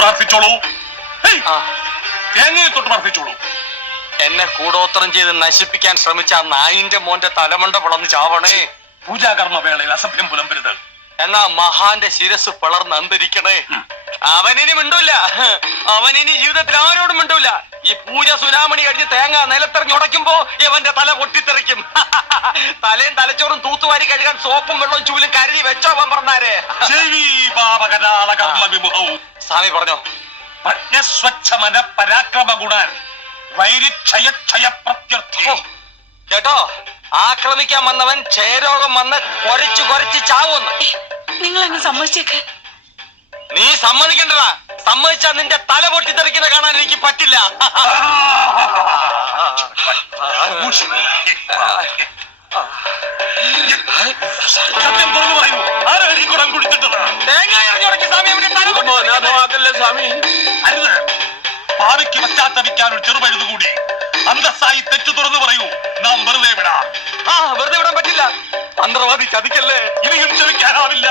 പ്രാർത്ഥിച്ചോളൂ. തേങ്ങയെ തൊട്ട് പ്രാർത്ഥിച്ചോളൂ. എന്നെ കൂടോത്രം ചെയ്ത് നശിപ്പിക്കാൻ ശ്രമിച്ച ആ നായിന്റെ മോന്റെ തലമണ്ട പിളർന്ന് ചാവണേ. പൂജാകർമ്മ വേളയിൽ അസഭ്യം പുലമ്പരുത്. എന്നാ മഹാന്റെ ശിരസ് പിളർന്ന് അന്തരിക്കണേ. അവനിനി മിണ്ടൂല. അവനിനി ജീവിതത്തിൽ ആരോടും മിണ്ടൂല. ഈ പൂജ സുനാമണി കഴിഞ്ഞ് തേങ്ങ നിലത്തെറിഞ്ഞ് ഉടയ്ക്കുമ്പോ ഇവന്റെ തല പൊട്ടിത്തെറിക്കും. തലയും തലച്ചോറും തൂത്തുവാരി കഴുകാൻ സോപ്പും വെള്ളവും ചൂലും കരുതി വെച്ചോ അവൻ പറഞ്ഞാരേ. സ്വാമി പറഞ്ഞോ. പ്രജ്ഞസ്വച്ഛമന പരാക്രമ ഗുണാൻ വൈരിക്ഷയക്ഷയ പ്രത്യർത്ഥി. കേട്ടോ, ആക്രമിക്കാൻ വന്നവൻ ക്ഷയരോഗം വന്ന് കൊരച്ചു കൊരച്ച് ചാവുന്നു. നിങ്ങൾ അങ്ങ് സമ്മതിച്ചേക്ക്. നീ സമ്മതിക്കണ്ടടാ. സമ്മതിച്ചാ നിന്റെ തല പൊട്ടിത്തെറിക്കുന്ന കാണാൻ എനിക്ക് പറ്റില്ല. സത്യം തുറന്നു പറയൂ. ആരാണ് ഈ കുടം കുടിച്ചിട്ടത്? തേങ്ങ ഇറങ്ങിയുടക്കി സ്വാമി അവന്റെ തല പൊട്ടിത്തെറിക്കല്ലേ സ്വാമി. അരുത്. ഭാവിക്ക് പശ്ചാത്തപിക്കാൻ ഒരു ചെറുപഴുതു കൂടി. അന്തസ്സായി തെറ്റു തുറന്നു പറയൂ. നാം വെറുതെ വിടാം. വെറുതെ വിടാൻ പറ്റില്ല. മന്ത്രവാദി ചതിക്കല്ലേ. ഇനിയും ക്ഷമിക്കാനാവില്ല.